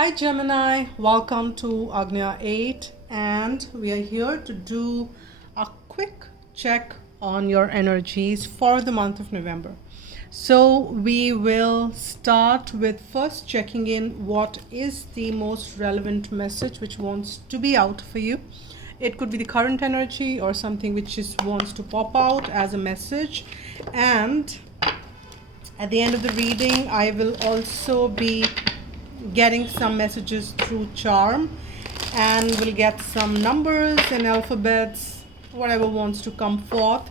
Hi Gemini, welcome to Agnya 8, and we are here to do a quick check on your energies for the month of November. So we will start with first checking in what is the most relevant message which wants to be out for you. It could be the current energy or something which just wants to pop out as a message. And at the end of the reading, I will also be getting some messages through charm, and we'll get some numbers and alphabets, whatever wants to come forth,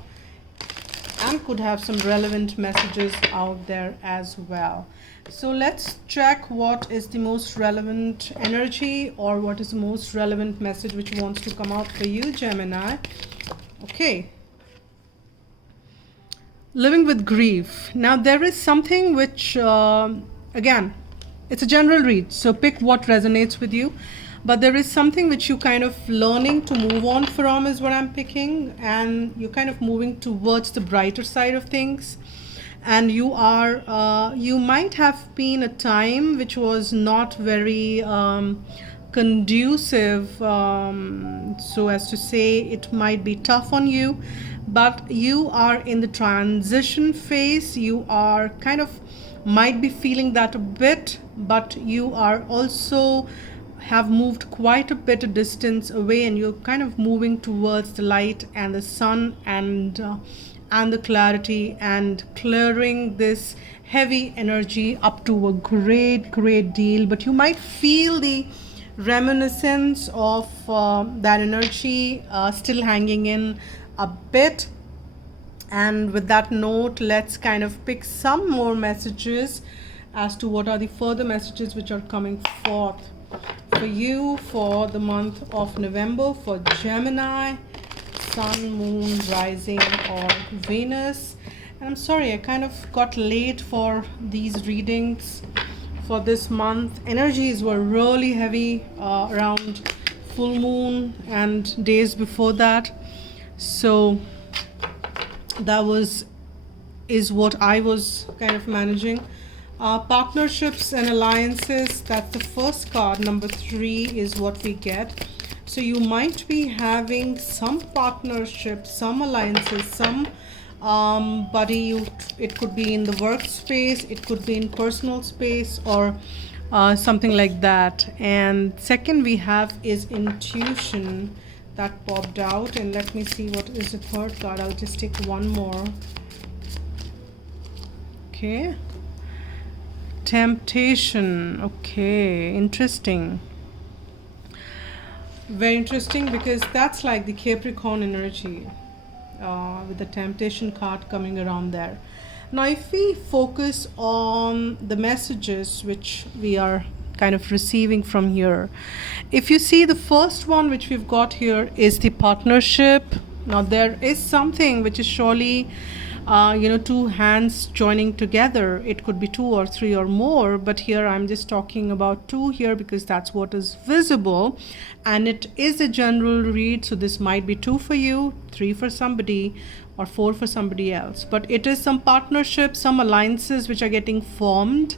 and could have some relevant messages out there as well. So let's check what is the most relevant energy, or what is the most relevant message which wants to come out for you, Gemini. Okay. Living with grief. Now there is something which again, it's a general read, so pick what resonates with you, but there is something which you kind of learning to move on from is what I'm picking, and you're kind of moving towards the brighter side of things. And you are you might have been a time which was not very conducive, so as to say it might be tough on you, but you are in the transition phase. You are kind of might be feeling that a bit, but you are also have moved quite a bit of distance away, and you're kind of moving towards the light and the sun and the clarity, and clearing this heavy energy up to a great deal. But you might feel the reminiscence of that energy still hanging in a bit. And with that note, let's kind of pick some more messages as to what are the further messages which are coming forth for you for the month of November for Gemini, Sun, Moon, Rising, or Venus. And I'm sorry, I kind of got late for these readings for this month. Energies were really heavy around full moon and days before that. So that is what I was kind of managing. Partnerships and alliances, that's the first card. Number 3 is what we get. So you might be having some partnerships, some alliances, some it could be in the workspace, it could be in personal space, or something like that. And second we have is intuition. That popped out, and let me see what is the third card. I'll just take one more. Okay, temptation. Okay, interesting, very interesting, because that's like the Capricorn energy with the temptation card coming around there. Now if we focus on the messages which we are kind of receiving from here, if you see the first one which we've got here is the partnership. Now there is something which is surely two hands joining together. It could be 2 or 3 or more, but here I'm just talking about 2 here because that's what is visible, and it is a general read. So this might be 2 for you, 3 for somebody, or 4 for somebody else, but it is some partnerships, some alliances which are getting formed.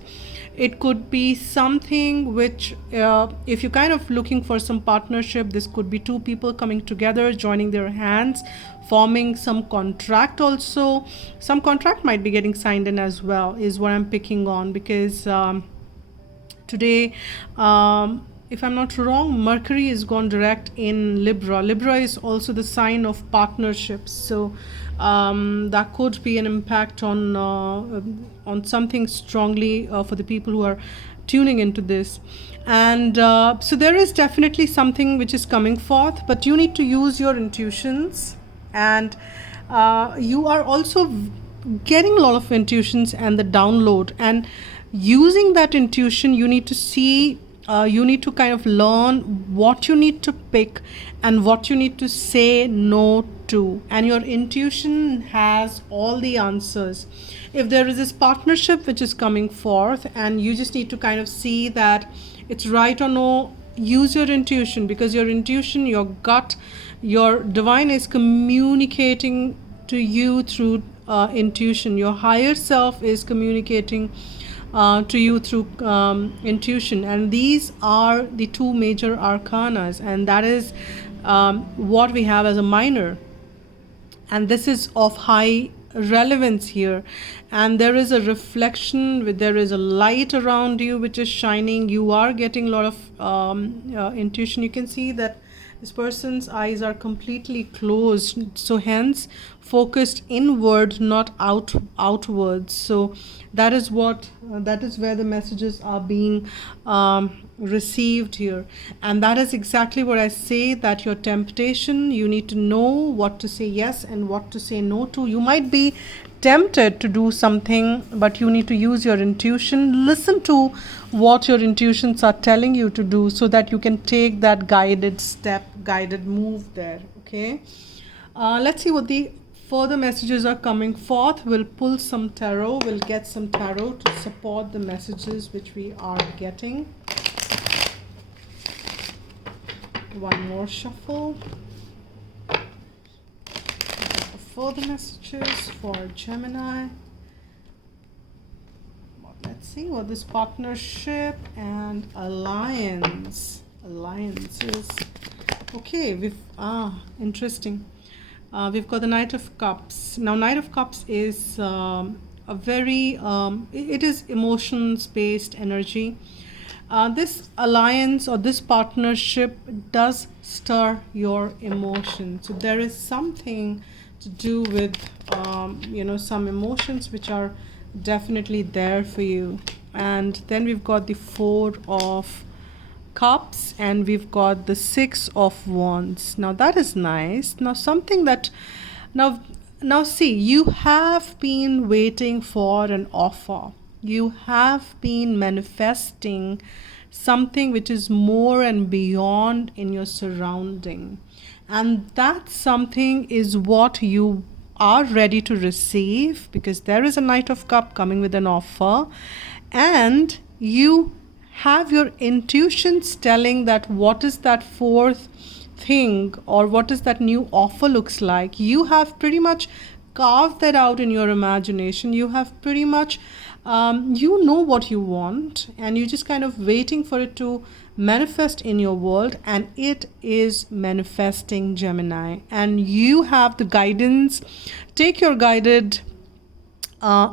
It could be something which, if you're kind of looking for some partnership, this could be 2 people coming together, joining their hands, forming some contract also. Some contract might be getting signed in as well, is what I'm picking on, because today, if I'm not wrong, Mercury is gone direct in Libra. Libra is also the sign of partnerships. So that could be an impact on something strongly for the people who are tuning into this. And so there is definitely something which is coming forth, but you need to use your intuitions, and you are also getting a lot of intuitions and the download, and using that intuition you need to see, you need to kind of learn what you need to pick and what you need to say no to, and your intuition has all the answers. If there is this partnership which is coming forth, and you just need to kind of see that it's right or no, use your intuition, because your intuition, your gut, your divine is communicating to you through intuition. Your higher self is communicating to you through intuition. And these are the two major arcanas, and that is what we have as a minor, and this is of high relevance here. And there is a reflection, there is a light around you which is shining. You are getting a lot of intuition. You can see that this person's eyes are completely closed, so hence focused inward, not outwards. So that is what that is where the messages are being received here. And that is exactly what I say, that your temptation, you need to know what to say yes and what to say no to. You might be tempted to do something, but you need to use your intuition. Listen to what your intuitions are telling you to do, so that you can take that guided step, guided move there. Okay, let's see what the further messages are coming forth. We'll pull some tarot. We'll get some tarot to support the messages which we are getting. One more shuffle. Further messages for Gemini. Let's see what this partnership and alliances. Okay, interesting. We've got the Knight of Cups. Now, Knight of Cups is a very it is emotions based energy. This alliance or this partnership does stir your emotions. So there is something to do with some emotions which are definitely there for you. And then we've got the Four of Cups, and we've got the Six of Wands. Now that is nice. Now something that now see, you have been waiting for an offer. You have been manifesting something which is more and beyond in your surrounding. And that something is what you are ready to receive, because there is a Knight of Cup coming with an offer, and you have your intuitions telling that what is that fourth thing, or what is that new offer looks like. You have pretty much carved that out in your imagination. You have pretty much you know what you want, and you're just kind of waiting for it to manifest in your world, and it is manifesting, Gemini. And you have the guidance. Take your guided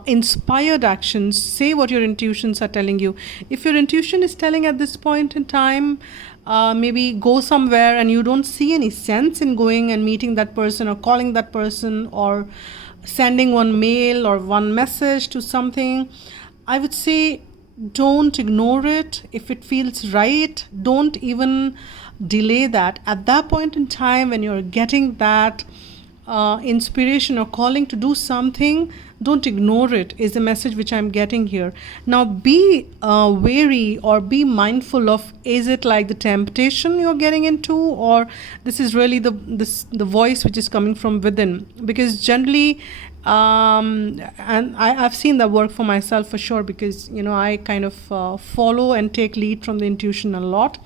inspired actions. Say what your intuitions are telling you. If your intuition is telling at this point in time, maybe go somewhere, and you don't see any sense in going and meeting that person or calling that person or sending one mail or one message to something, I would say don't ignore it. If it feels right, don't even delay that. At that point in time, when you're getting that inspiration or calling to do something, don't ignore it, is the message which I'm getting here. Now be wary or be mindful of, is it like the temptation you're getting into, or this is really the voice which is coming from within? Because generally and I've seen that work for myself for sure, because I kind of follow and take lead from the intuition a lot,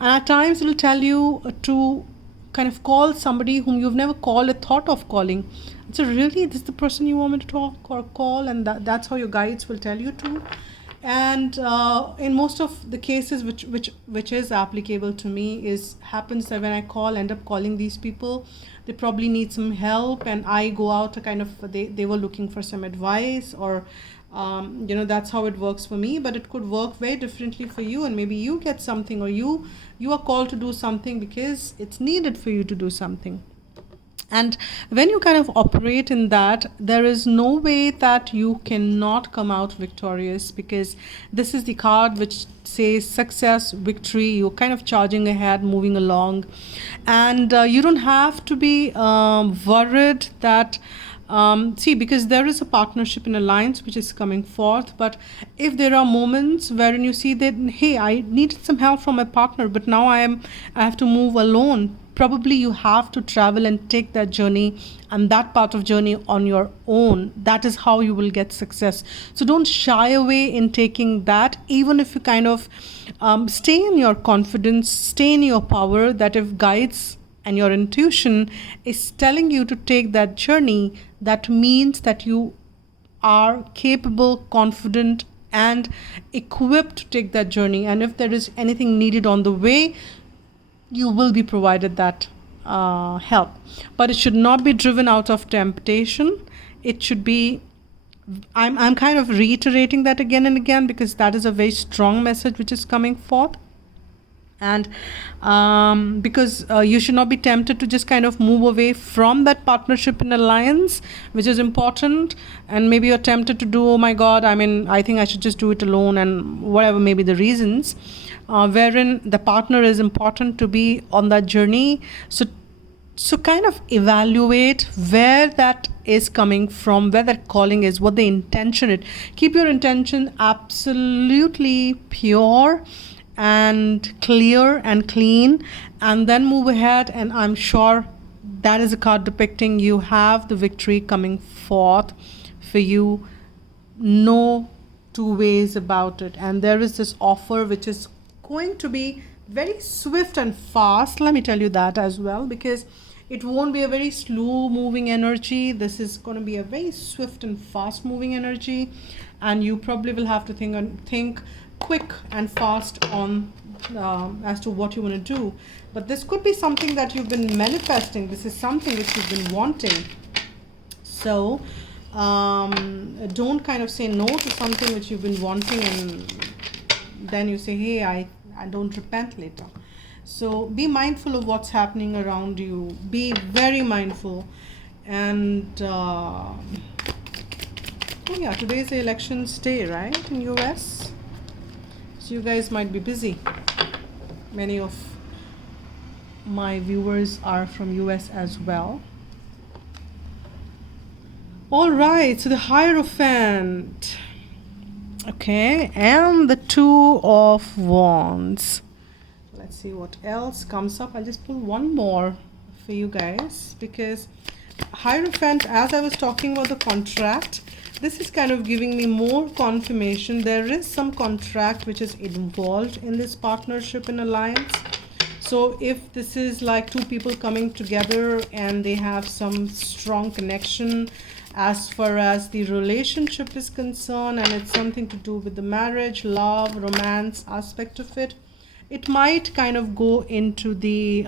and at times it'll tell you to kind of call somebody whom you've never called or thought of calling. So really, this is the person you want me to talk or call, and that's how your guides will tell you to. And in most of the cases which is applicable to me happens that when I end up calling these people, they probably need some help, and I go out to kind of, they were looking for some advice, or that's how it works for me. But it could work very differently for you, and maybe you get something, or you are called to do something because it's needed for you to do something. And when you kind of operate in that, there is no way that you cannot come out victorious, because this is the card which says success, victory. You're kind of charging ahead, moving along, and you don't have to be worried that because there is a partnership and alliance which is coming forth. But if there are moments wherein you see that, hey, I needed some help from my partner, but now I have to move alone, probably you have to travel and take that journey and that part of journey on your own. That is how you will get success. So don't shy away in taking that, even if you kind of stay in your confidence, stay in your power, that if guides and your intuition is telling you to take that journey, that means that you are capable, confident, and equipped to take that journey. And if there is anything needed on the way, you will be provided that help. But it should not be driven out of temptation. It should be, I'm kind of reiterating that again and again, because that is a very strong message which is coming forth. And because you should not be tempted to just kind of move away from that partnership and alliance, which is important. And maybe you're tempted to do, oh my God, I think I should just do it alone, and whatever may be the reasons, wherein the partner is important to be on that journey. So kind of evaluate where that is coming from, where that calling is, what the intention is. Keep your intention absolutely pure and clear and clean, and then move ahead. And I'm sure that is a card depicting you have the victory coming forth for you. No two ways about it. And there is this offer which is going to be very swift and fast. Let me tell you that as well, because it won't be a very slow moving energy. This is going to be a very swift and fast moving energy, and you probably will have to think quick and fast on as to what you want to do. But this could be something that you've been manifesting. This is something which you've been wanting. So don't kind of say no to something which you've been wanting, and then you say, hey, I don't repent later. So be mindful of what's happening around you. Be very mindful. And oh yeah, today is the elections day, right, in US? So you guys might be busy. Many of my viewers are from US as well. All right, so the Hierophant. Okay, and the Two of Wands. Let's see what else comes up. I'll just pull one more for you guys, because Hierophant, as I was talking about the contract, this is kind of giving me more confirmation. There is some contract which is involved in this partnership and alliance. So if this is like two people coming together and they have some strong connection as far as the relationship is concerned, and it's something to do with the marriage, love, romance aspect of it, it might kind of go into the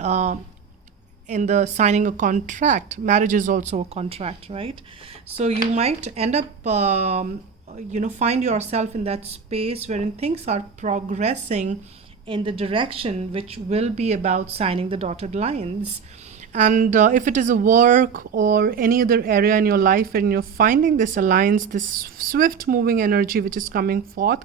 in the signing a contract. Marriage is also a contract, right? So you might end up find yourself in that space wherein things are progressing in the direction which will be about signing the dotted lines. And if it is a work or any other area in your life and you're finding this alliance, this swift moving energy which is coming forth,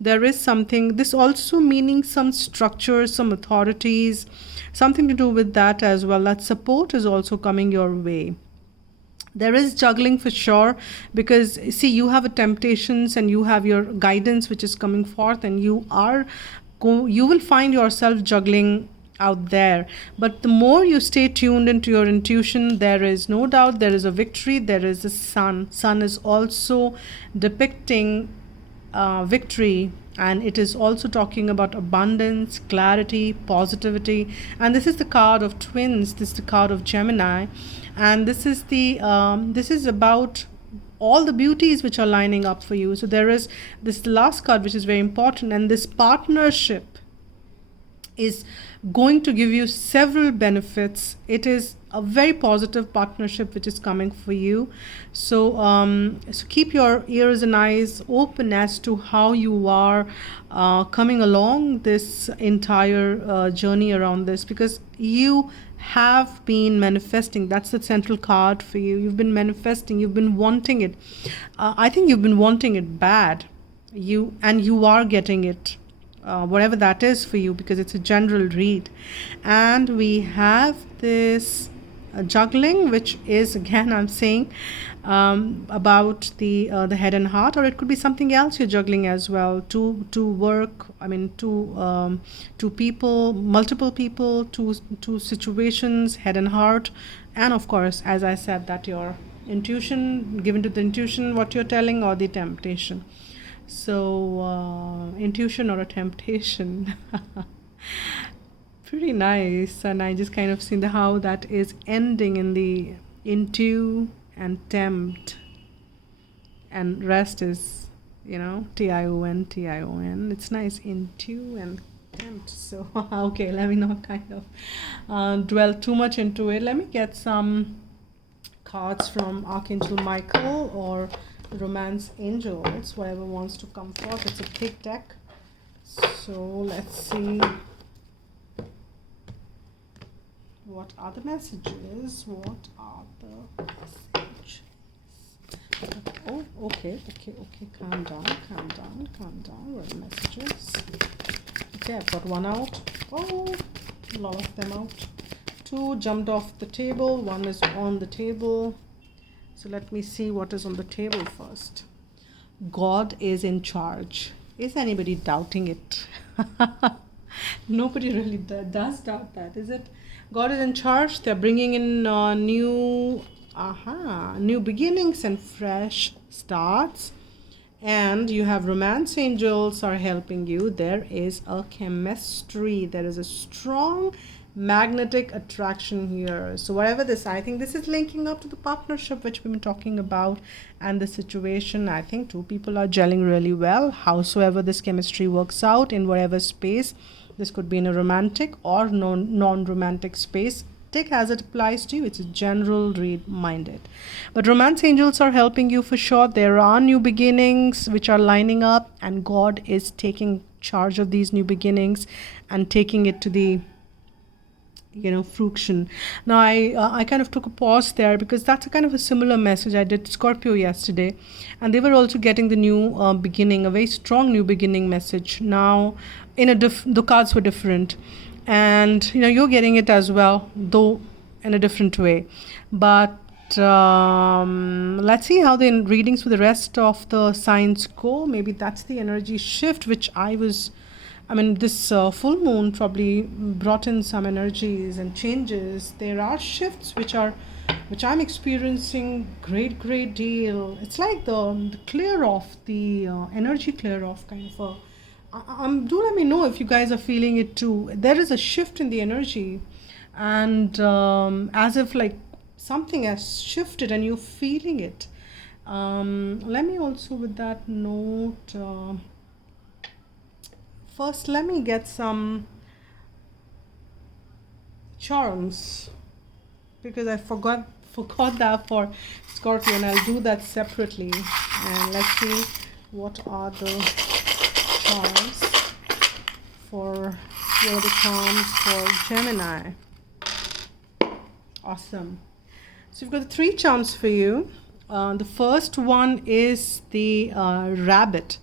there is something, this also meaning some structures, some authorities, something to do with that as well. That support is also coming your way. There is juggling for sure, because see, you have a temptations and you have your guidance which is coming forth, and you will find yourself juggling out there. But the more you stay tuned into your intuition, there is no doubt there is a victory. There is a sun. Sun is also depicting victory, and it is also talking about abundance, clarity, positivity. And this is the card of twins. This is the card of Gemini, and this is the this is about all the beauties which are lining up for you. So there is this last card which is very important, and this partnership is going to give you several benefits. It is a very positive partnership which is coming for you. So so keep your ears and eyes open as to how you are coming along this entire journey around this, because you have been manifesting. That's the central card for you. You've been manifesting, you've been wanting it. I think you've been wanting it bad, you are getting it, whatever that is for you, because it's a general read. And we have this juggling, which is, again, I'm saying about the head and heart, or it could be something else you're juggling as well. Two work, two people, multiple people, two situations, head and heart. And of course, as I said, that your intuition, given to the intuition what you're telling, or the temptation. So intuition or a temptation. Pretty nice. And I just kind of see how that is ending in the into and tempt, and rest is Tion. It's nice, into and tempt. So okay, let me not kind of dwell too much into it. Let me get some cards from Archangel Michael or Romance Angels, whatever wants to come forth. It's a big deck. So let's see. What are the messages? What are the messages? Oh, okay. Calm down. What are the messages? Okay, I've got one out. Oh, a lot of them out. Two jumped off the table. One is on the table. So let me see what is on the table first. God is in charge. Is anybody doubting it? Nobody really does doubt that, is it? God is in charge. They're bringing in new beginnings and fresh starts. And you have romance angels are helping you. There is a chemistry. There is a strong magnetic attraction here. So whatever this, I think this is linking up to the partnership which we've been talking about and the situation. I think two people are gelling really well. Howsoever this chemistry works out in whatever space, this could be in a romantic or non-romantic space. Take as it applies to you. It's a general read, mind it. But romance angels are helping you for sure. There are new beginnings which are lining up, and God is taking charge of these new beginnings and taking it to the fruition. Now I kind of took a pause there because that's a kind of a similar message. I did Scorpio yesterday, and they were also getting the new beginning, a very strong new beginning message. Now the cards were different, and you're getting it as well, though in a different way. But let's see how the readings for the rest of the signs go. Maybe that's the energy shift which this full moon probably brought in some energies and changes. There are shifts which I'm experiencing great deal. It's like the clear off, the energy clear off kind of do let me know if you guys are feeling it too. There is a shift in the energy, and as if like something has shifted and you're feeling it. Let me also with that note, first, let me get some charms because I forgot that for Scorpio, and I'll do that separately. And let's see what are the charms for Gemini. Awesome. So we've got the 3 charms for you. The first one is the rabbit.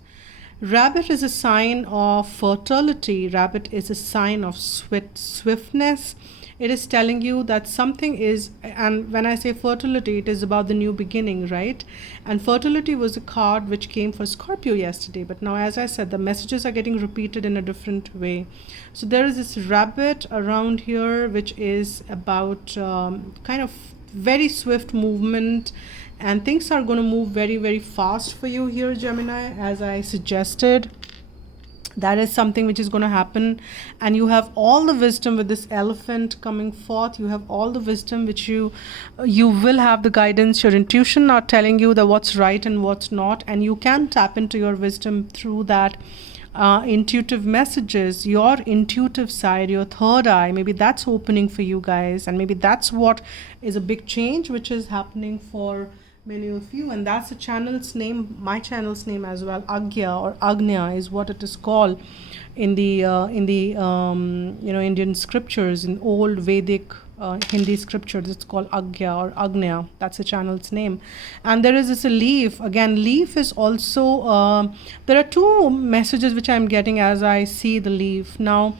Rabbit is a sign of fertility. Rabbit is a sign of swiftness. It is telling you that something is, and when I say fertility, it is about the new beginning, right? And fertility was a card which came for Scorpio yesterday. But now, as I said, the messages are getting repeated in a different way. So there is this rabbit around here, which is about kind of very swift movement. And things are going to move very fast for you here, Gemini, as I suggested. That is something which is going to happen. And you have all the wisdom with this elephant coming forth. You have all the wisdom which you will have the guidance. Your intuition are telling you that what's right and what's not. And you can tap into your wisdom through that intuitive messages, your intuitive side, your third eye. Maybe that's opening for you guys. And maybe that's what is a big change which is happening for many of you, and that's the channel's name, my channel's name as well. Agya or Agnya is what it is called in the Indian scriptures, in old Vedic Hindi scriptures. It's called Agya or Agnya. That's the channel's name. And there is this leaf. Again, leaf is also there are 2 messages which I'm getting as I see the leaf. Now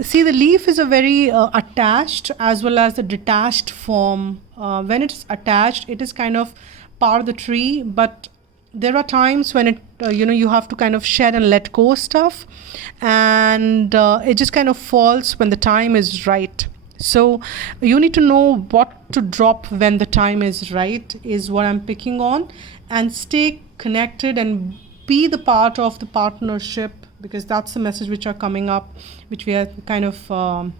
see, the leaf is a very attached as well as the detached form. When it's attached, it is kind of part of the tree, but there are times when it you have to kind of shed and let go stuff, and it just kind of falls when the time is right. So you need to know what to drop when the time is right, is what I'm picking on, and stay connected and be the part of the partnership, because that's the message which are coming up, which we are kind of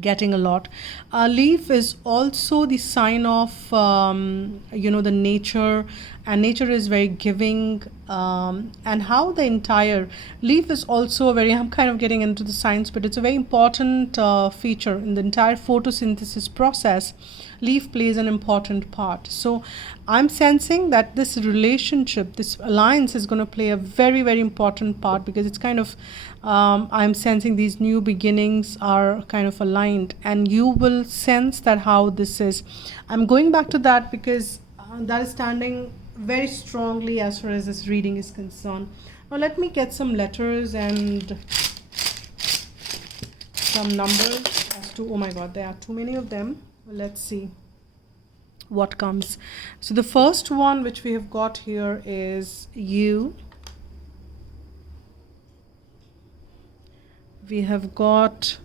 getting a lot. Leaf is also the sign of the nature and nature is very giving, and how the entire leaf is also very, I'm kind of getting into the science, but it's a very important feature in the entire photosynthesis process. Leaf plays an important part. So I'm sensing that this relationship, this alliance is going to play a very, very important part, because it's kind of, I'm sensing these new beginnings are kind of aligned, and you will sense that how this is. I'm going back to that because that is standing very strongly as far as this reading is concerned. Now let me get some letters and some numbers as to, oh my god, there are too many of them. Let's see what comes. So the first one which we have got here is U. We have got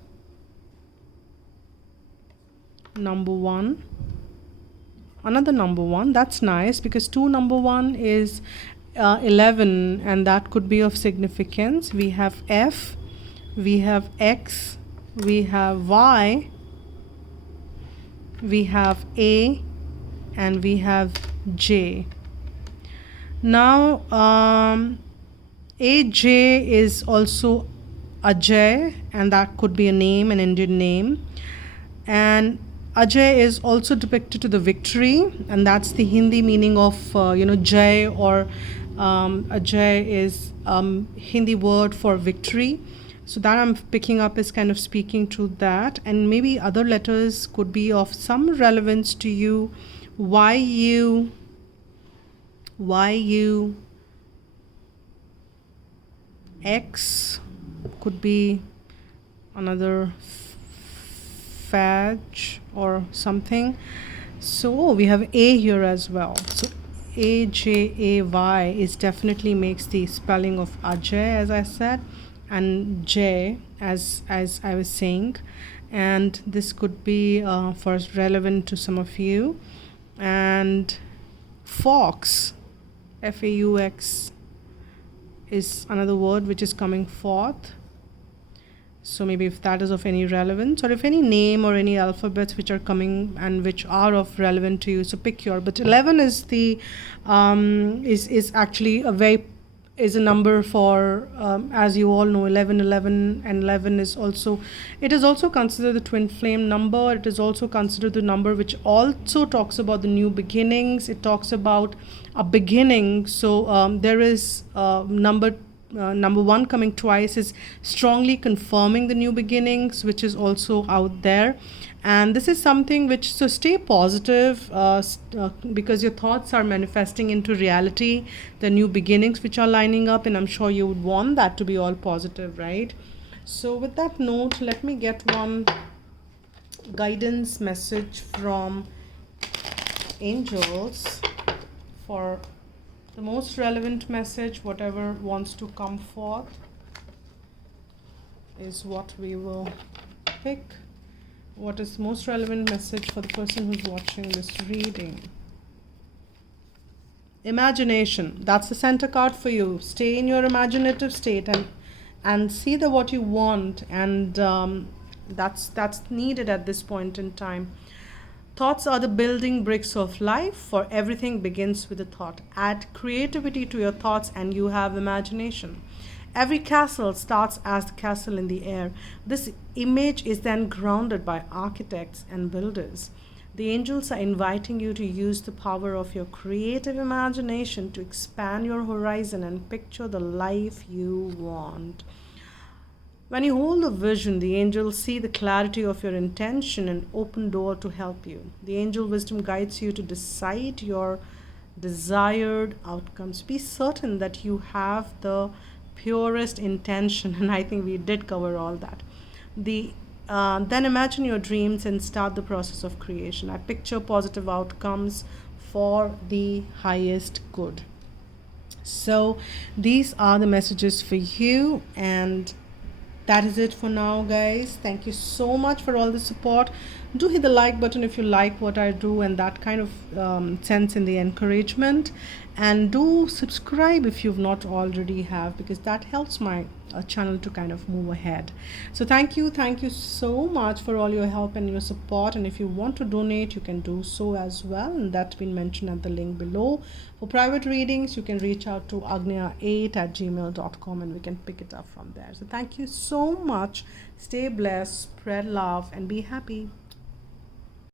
number 1, another number 1. That's nice, because 2 number 1 is 11, and that could be of significance. We have F, we have X, we have Y, we have A, and we have J. Now AJ is also Ajay, and that could be a name, an Indian name. And Ajay is also depicted to the victory, and that's the Hindi meaning of Jay, or Ajay is Hindi word for victory. So that I'm picking up is kind of speaking to that, and maybe other letters could be of some relevance to you. YU, X could be another Faj or something. So we have A here as well. So AJAY is definitely makes the spelling of Ajay, as I said, and J as I was saying, and this could be for relevant to some of you. And Fox, FAUX, is another word which is coming forth. So maybe if that is of any relevance, or if any name or any alphabets which are coming and which are of relevant to you, so pick your. But 11 is the is actually a number for, as you all know, 11 and 11 is also, it is also considered the twin flame number. It is also considered the number which also talks about the new beginnings. It talks about a beginning. So there is number 1 coming twice is strongly confirming the new beginnings, which is also out there. And this is something which, so stay positive, because your thoughts are manifesting into reality, the new beginnings which are lining up, and I'm sure you would want that to be all positive, right? So with that note, let me get one guidance message from angels for the most relevant message. Whatever wants to come forth is what we will pick. What is the most relevant message for the person who's watching this reading? Imagination. That's the center card for you. Stay in your imaginative state and see the what you want, and that's needed at this point in time. Thoughts are the building bricks of life, for everything begins with a thought. Add creativity to your thoughts and you have imagination. Every castle starts as the castle in the air. This image is then grounded by architects and builders. The angels are inviting you to use the power of your creative imagination to expand your horizon and picture the life you want. When you hold a vision, the angels see the clarity of your intention and open door to help you. The angel wisdom guides you to decide your desired outcomes. Be certain that you have the purest intention, and I think we did cover all that. Then imagine your dreams and start the process of creation. I picture positive outcomes for the highest good. So these are the messages for you, and that is it for now, guys. Thank you so much for all the support. Do hit the like button if you like what I do, and that kind of sense in the encouragement. and do subscribe if you've not already have, because that helps my channel to kind of move ahead. So thank you so much for all your help and your support, and if you want to donate, you can do so as well, and that's been mentioned at the link below. For private readings, you can reach out to agnya8@gmail.com and we can pick it up from there. So thank you so much. Stay blessed, spread love, and be happy.